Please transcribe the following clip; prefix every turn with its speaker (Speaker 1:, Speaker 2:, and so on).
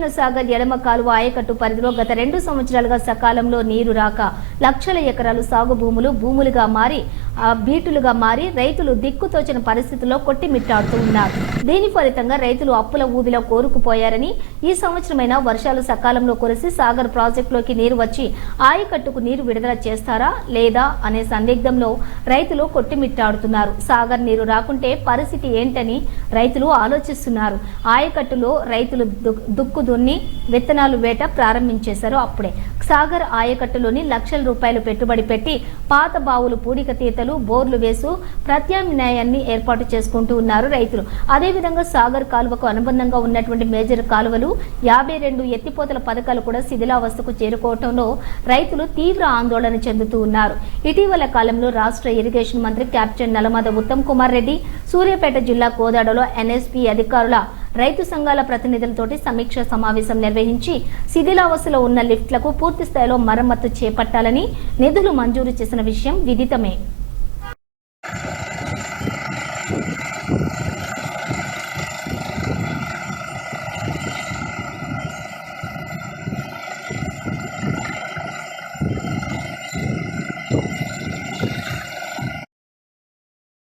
Speaker 1: నాగార్జున సాగర్ ఎడమ కాలువ ఆయకట్టు పరిధిలో గత రెండు సంవత్సరాలుగా సకాలంలో నీరు రాక లక్షల ఎకరాలు సాగు భూములు భూములుగా మారి బీటులుగా మారి రైతులు దిక్కుతోచిన పరిస్థితుల్లో కొట్టిమిట్టాడుతూ ఉన్నారు. దీని ఫలితంగా రైతులు అప్పుల ఊబిలో కోరుకుపోయారని ఈ సంవత్సరమైన వర్షాలు సకాలంలో కురిసి సాగర్ ప్రాజెక్టులోకి నీరు వచ్చి ఆయకట్టుకు నీరు విడుదల చేస్తారా లేదా అనే సందిగ్ధంలో రైతులు కొట్టిమిట్టాడుతున్నారు. సాగర్ నీరు రాకుంటే పరిస్థితి ఏంటని రైతులు ఆలోచిస్తున్నారు. ఆయకట్టులో రైతులు దుక్కు దున్ని విత్తనాలు వేట ప్రారంభించేశారు అప్పుడే. సాగర్ ఆయకట్టులోని లక్షల రూపాయలు పెట్టుబడి పెట్టి పాత బావులు పూడిక తీతలు బోర్లు వేసు ప్రత్యామ్నాయాన్ని ఏర్పాటు చేసుకుంటూ ఉన్నారు రైతులు. అదేవిధంగా సాగర్ కాలువకు అనుబంధంగా ఉన్నటువంటి మేజర్ కాలువలు యాభై రెండు ఎత్తిపోతల పథకాలు కూడా శిథిలావస్థకు చేరుకోవడంలో రైతులు తీవ్ర ఆందోళన చెందుతూ ఉన్నారు. ఇటీవల కాలంలో రాష్ట్ర ఇరిగేషన్ మంత్రి క్యాప్టెన్ నలమద ఉత్తమ్ కుమార్ రెడ్డి సూర్యాపేట జిల్లా కోదాడలో ఎన్ఎస్పీ అధికారుల రైతు సంఘాల ప్రతినిధులతోటి సమీక్ష సమావేశం నిర్వహించి శిథిలావస్థలో ఉన్న లిఫ్ట్లకు పూర్తి స్థాయిలో మరమ్మతు చేపట్టాలని నిధులు మంజూరు చేసిన విషయం విదితమే.